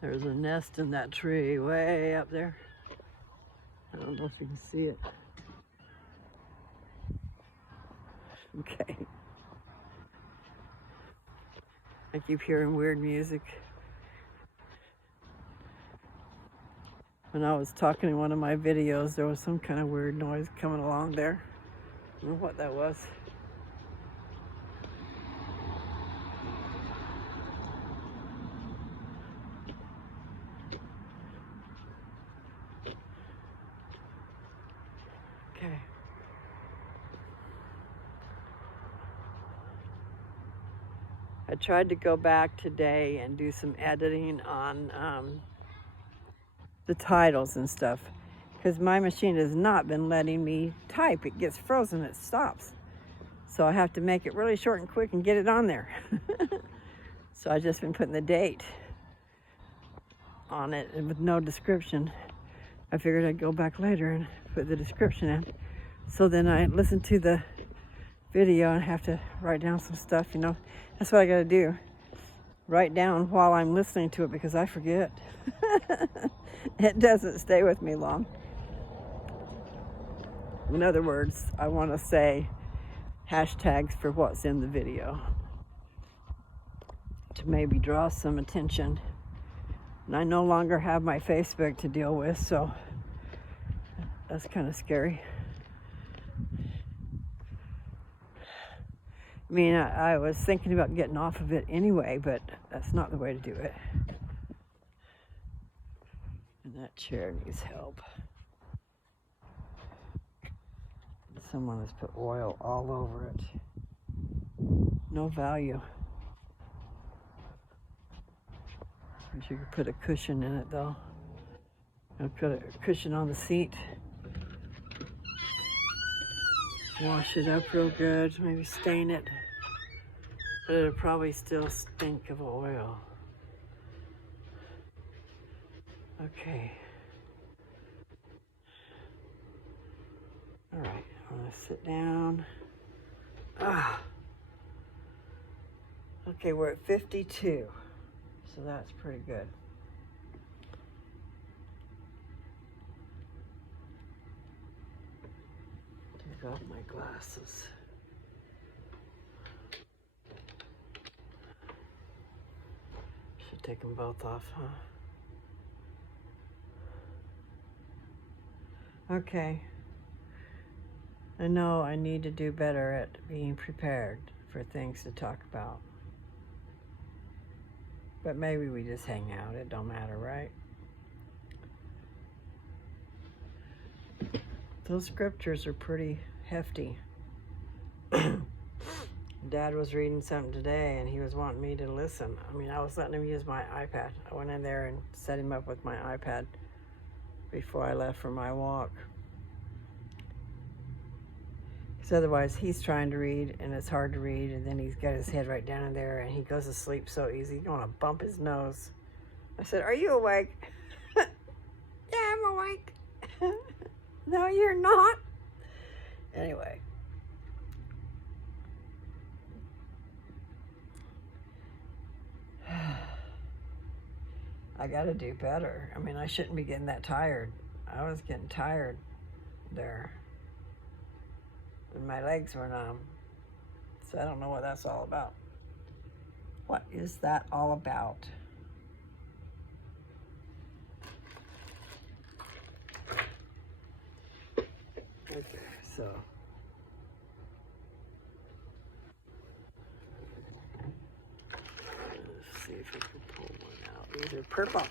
There's a nest in that tree way up there. I don't know if you can see it. Okay. I keep hearing weird music. When I was talking in one of my videos, there was some kind of weird noise coming along there. I don't know what that was. Okay. I tried to go back today and do some editing on the titles and stuff, because my machine has not been letting me type. It gets frozen, it stops. So I have to make it really short and quick and get it on there. So I've just been putting the date on it and with no description. I figured I'd go back later and put the description in. So then I listen to the video and have to write down some stuff, you know. That's what I gotta do. Write down while I'm listening to it, because I forget. It doesn't stay with me long. In other words, I want to say hashtags for what's in the video to maybe draw some attention. And I no longer have my Facebook to deal with, so that's kind of scary. I mean, I was thinking about getting off of it anyway, but that's not the way to do it. And that chair needs help. Someone has put oil all over it. No value. Wish you could put a cushion in it, though. I'll put a cushion on the seat. Wash it up real good, maybe stain it. But it'll probably still stink of oil. Okay. All right, I'm gonna sit down. Okay, we're at 52, so that's pretty good. Take off my glasses. Should take them both off, huh? Okay. I know I need to do better at being prepared for things to talk about. But maybe we just hang out. It don't matter, right? Those scriptures are pretty hefty. Dad was reading something today and he was wanting me to listen. I mean, I was letting him use my iPad. I went in there and set him up with my iPad before I left for my walk. Because otherwise he's trying to read and it's hard to read, and then he's got his head right down in there and he goes to sleep so easy. You want to bump his nose. I said, "Are you awake?" "Yeah, I'm awake." "No, you're not." Anyway. I gotta do better. I mean, I shouldn't be getting that tired. I was getting tired there. And my legs were numb. So I don't know what that's all about. What is that all about? Okay, so. Let's see if I can pull one out. These are purple.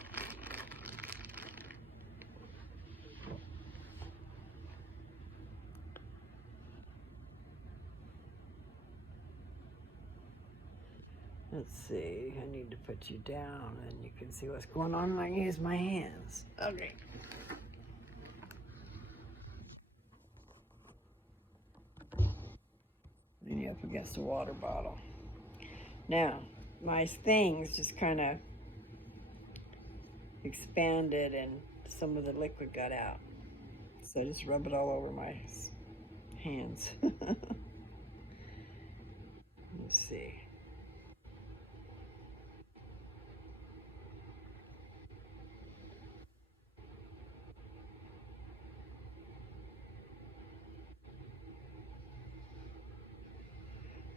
Let's see, I need to put you down and you can see what's going on and I can use my hands. Okay. Lean you up against the water bottle. Now, my things just kind of expanded and some of the liquid got out. So I just rub it all over my hands. Let's see.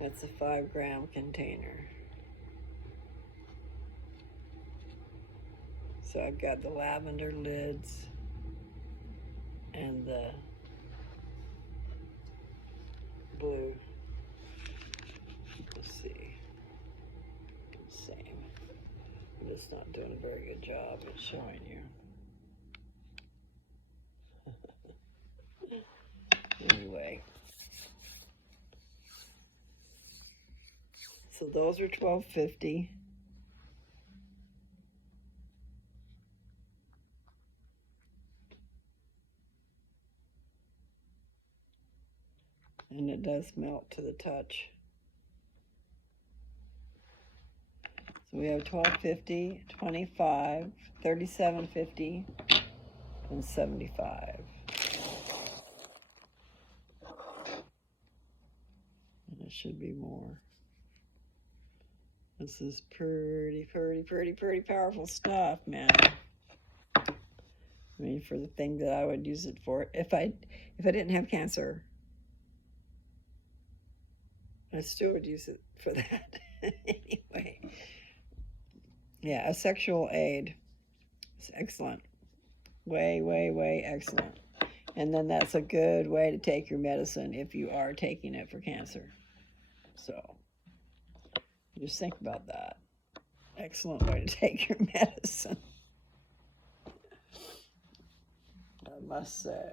That's a 5-gram container. So I've got the lavender lids and the blue. Let's see. Same. I'm just not doing a very good job at showing you. Anyway. So those are $12.50. And it does melt to the touch. So we have $12.50, $25, $37.50, and $75. And it should be more. This is pretty powerful stuff, man. I mean, for the thing that I would use it for, if I didn't have cancer, I still would use it for that. Anyway, yeah, a sexual aid. It's excellent. Way excellent. And then that's a good way to take your medicine if you are taking it for cancer. So just think about that. Excellent way to take your medicine, I must say.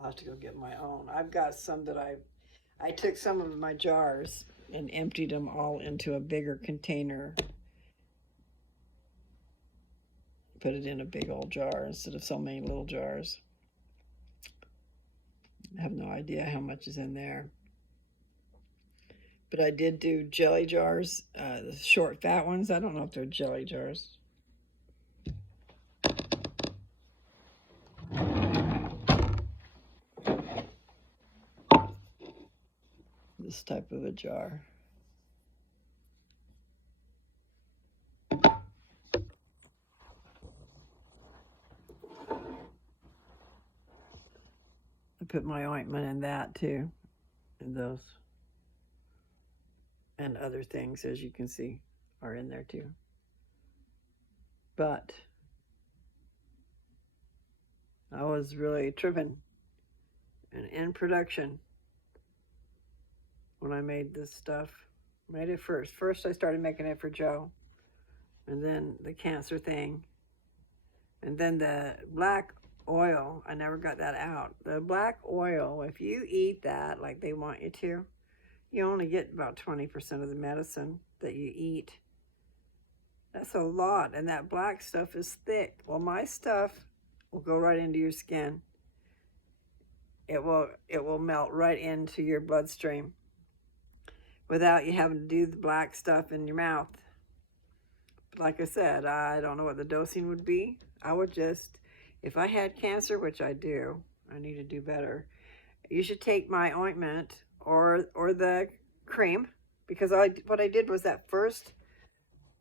I'll have to go get my own. I've got some that I took some of my jars and emptied them all into a bigger container. Put it in a big old jar instead of so many little jars. I have no idea how much is in there. But I did do jelly jars, the short, fat ones. I don't know if they're jelly jars. This type of a jar. I put my ointment in that too, and those. And other things, as you can see, are in there too. But I was really tripping and in production when I made this stuff. Made it first. First I started making it for Joe, and then the cancer thing, and then the black oil. I never got that out. The black oil, if you eat that like they want you to, you only get about 20% of the medicine that you eat. That's a lot, and that black stuff is thick. Well, my stuff will go right into your skin. It will melt right into your bloodstream without you having to do the black stuff in your mouth. But like I said, I don't know what the dosing would be. I would just, if I had cancer, which I do, I need to do better. You should take my ointment or the cream, because what I did was that first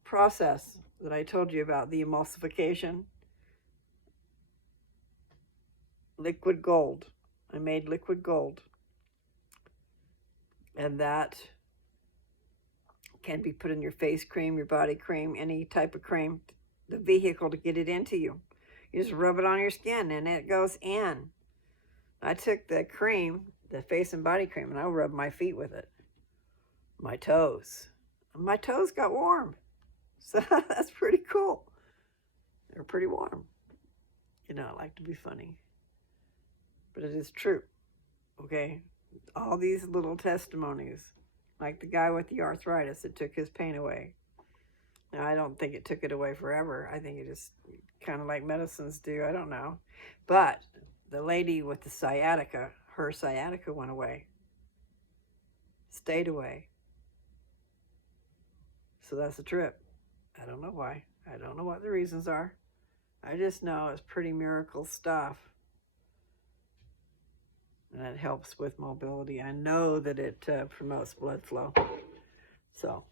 process that I told you about, the emulsification, liquid gold. I made liquid gold, and that can be put in your face cream, your body cream, any type of cream, the vehicle to get it into you. You just rub it on your skin and it goes in. I took the cream, the face and body cream, and I rubbed my feet with it. My toes. My toes got warm. So that's pretty cool. They're pretty warm. You know, I like to be funny. But it is true. Okay? All these little testimonies. Like the guy with the arthritis, it took his pain away. Now, I don't think it took it away forever. I think it just kind of like medicines do. I don't know. But the lady with the sciatica, her sciatica went away. Stayed away. So that's a trip. I don't know why. I don't know what the reasons are. I just know it's pretty miracle stuff. And it helps with mobility. I know that it promotes blood flow. So,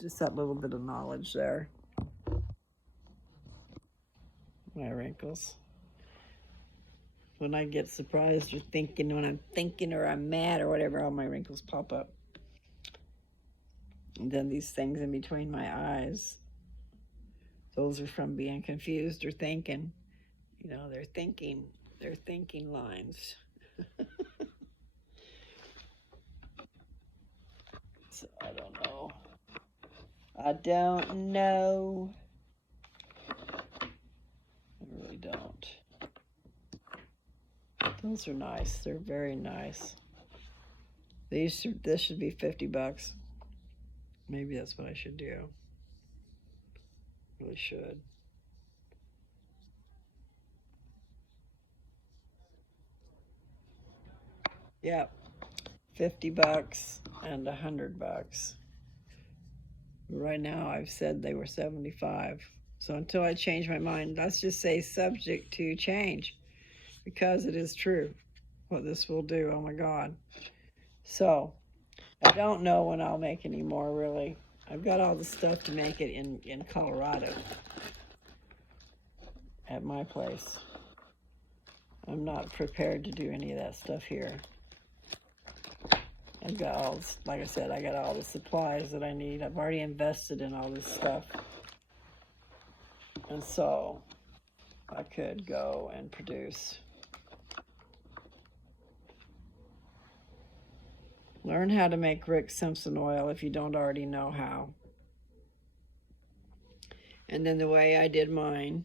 just that little bit of knowledge there. My wrinkles. When I get surprised or thinking, when I'm thinking or I'm mad or whatever, all my wrinkles pop up. And then these things in between my eyes, those are from being confused or thinking. You know, they're thinking lines. So I don't know. I don't know. I really don't. Those are nice. They're very nice. This should be $50. Maybe that's what I should do. Really should. Yep. $50 and $100. Right now I've said they were 75. So until I change my mind, let's just say subject to change, because it is true what this will do. Oh my God. So I don't know when I'll make any more, really. I've got all the stuff to make it in Colorado at my place. I'm not prepared to do any of that stuff here. I've got all, like I said, I got all the supplies that I need. I've already invested in all this stuff. And so I could go and produce. Learn how to make Rick Simpson oil if you don't already know how. And then the way I did mine,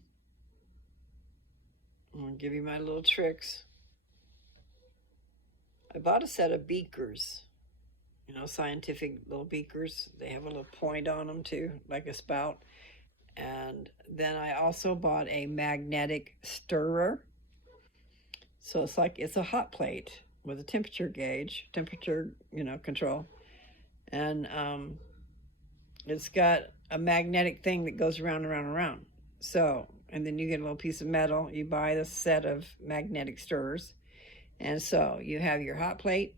I'm going to give you my little tricks. I bought a set of beakers, you know, scientific little beakers. They have a little point on them too, like a spout. And then I also bought a magnetic stirrer. So it's a hot plate with a temperature gauge, control. And it's got a magnetic thing that goes around and around and around. So, and then you get a little piece of metal. You buy the set of magnetic stirrers. And so you have your hot plate.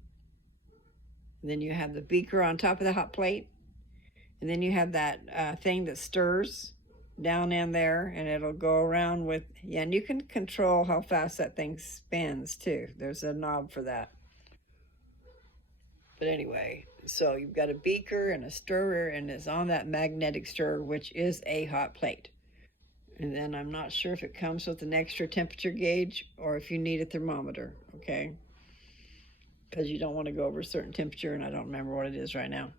Then you have the beaker on top of the hot plate. And then you have that thing that stirs down in there, and it'll go around with, yeah, and you can control how fast that thing spins too. There's a knob for that. But anyway, so you've got a beaker and a stirrer, and it's on that magnetic stirrer, which is a hot plate. And then I'm not sure if it comes with an extra temperature gauge or if you need a thermometer, okay? Because you don't want to go over a certain temperature, and I don't remember what it is right now.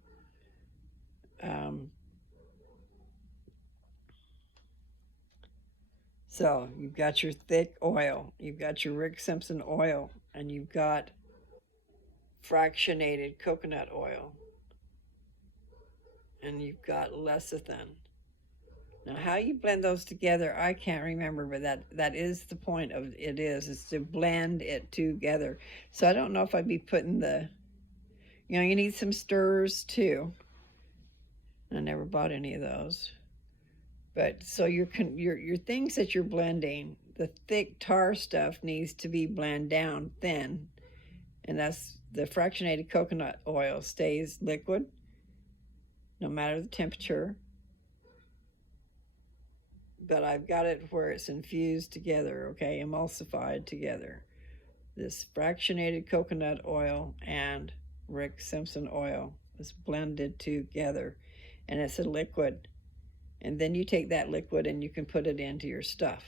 So you've got your thick oil, you've got your Rick Simpson oil, and you've got fractionated coconut oil, and you've got lecithin. Now, how you blend those together, I can't remember, but that is the point of it is to blend it together. So I don't know if I'd be putting you need some stirrers too. I never bought any of those. But so your things that you're blending, the thick tar stuff needs to be blended down thin, and that's the fractionated coconut oil stays liquid no matter the temperature. But I've got it where it's infused together, okay, emulsified together. This fractionated coconut oil and Rick Simpson oil is blended together, and it's a liquid. And then you take that liquid and you can put it into your stuff,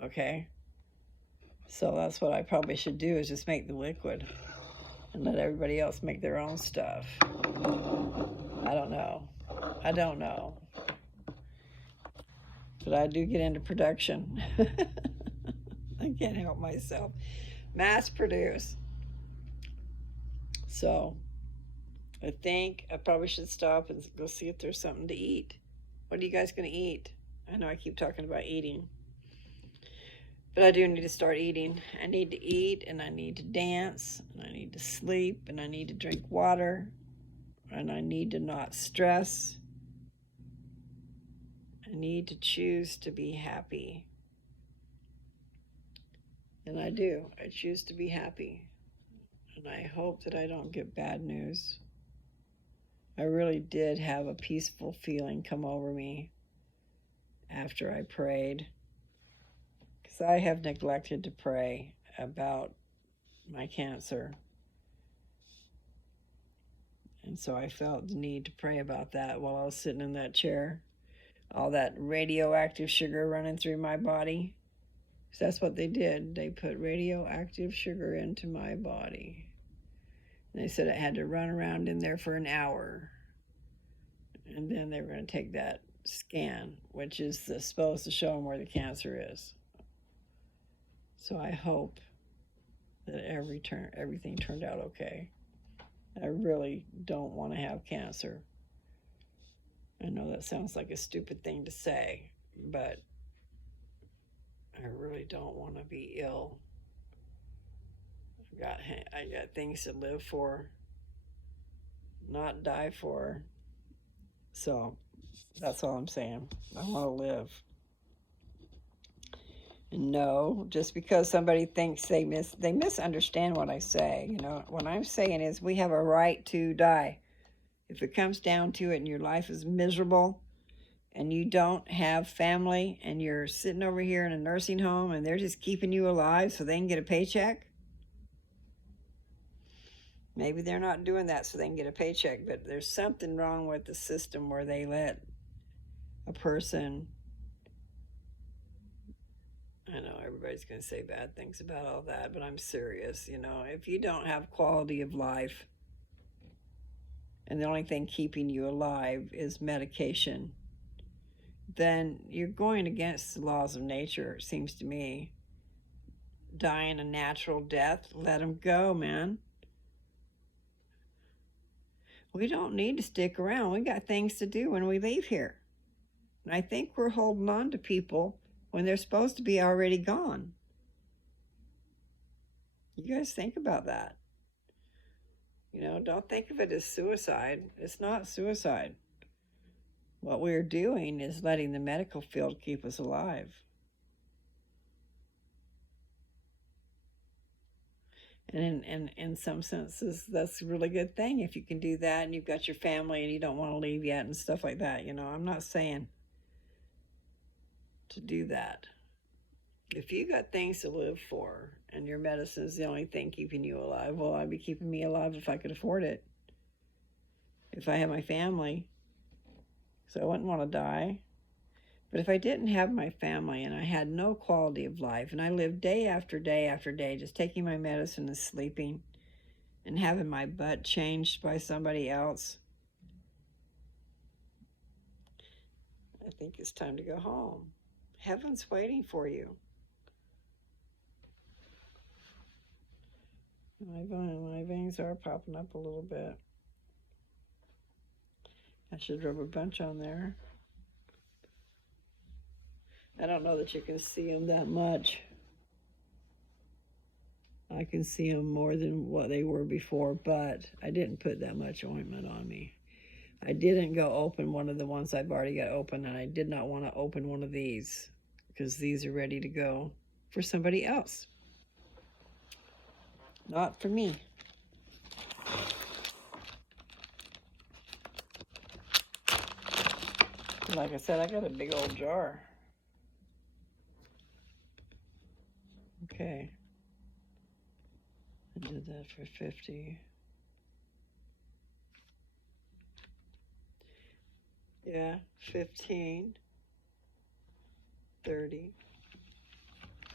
okay? So that's what I probably should do, is just make the liquid and let everybody else make their own stuff. I don't know. But I do get into production. I can't help myself. Mass produce. So I think I probably should stop and go see if there's something to eat. What are you guys going to eat? I know I keep talking about eating, but I do need to start eating. I need to eat, and I need to dance, and I need to sleep, and I need to drink water, and I need to not stress. I need to choose to be happy. And I do. I choose to be happy. And I hope that I don't get bad news. I really did have a peaceful feeling come over me after I prayed, because I have neglected to pray about my cancer. And so I felt the need to pray about that while I was sitting in that chair. All that radioactive sugar running through my body. So that's what they did. They put radioactive sugar into my body. And they said it had to run around in there for an hour. And then they were going to take that scan, which is supposed to show them where the cancer is. So I hope that everything turned out okay. I really don't want to have cancer. I know that sounds like a stupid thing to say, but I really don't want to be ill. I got things to live for, not die for. So that's all I'm saying. I want to live. And no, just because somebody thinks they misunderstand what I say. You know, what I'm saying is we have a right to die. If it comes down to it and your life is miserable and you don't have family and you're sitting over here in a nursing home and they're just keeping you alive so they can get a paycheck. Maybe they're not doing that so they can get a paycheck, but there's something wrong with the system where they let a person, I know everybody's going to say bad things about all that, but I'm serious. You know, if you don't have quality of life and the only thing keeping you alive is medication, then you're going against the laws of nature, it seems to me. Dying a natural death, let them go, man. We don't need to stick around. We got things to do when we leave here. And I think we're holding on to people when they're supposed to be already gone. You guys think about that. You know, don't think of it as suicide. It's not suicide. What we're doing is letting the medical field keep us alive. And in some senses, that's a really good thing if you can do that and you've got your family and you don't want to leave yet and stuff like that. You know, I'm not saying to do that. If you got things to live for and your medicine is the only thing keeping you alive, well, I'd be keeping me alive if I could afford it. If I had my family. So I wouldn't want to die. But if I didn't have my family and I had no quality of life and I lived day after day after day just taking my medicine and sleeping and having my butt changed by somebody else, I think it's time to go home. Heaven's waiting for you. My veins are popping up a little bit. I should rub a bunch on there. I don't know that you can see them that much. I can see them more than what they were before, but I didn't put that much ointment on me. I didn't go open one of the ones I've already got open, and I did not want to open one of these because these are ready to go for somebody else. Not for me. Like I said, I got a big old jar. Okay. I did that for 50. Yeah, 15, 30,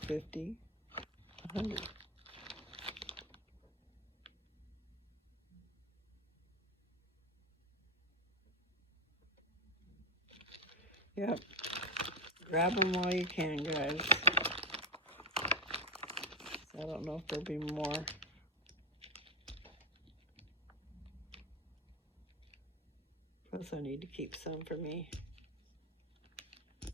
50, 100. Yep. Grab them while you can, guys. I don't know if there'll be more. Plus I need to keep some for me.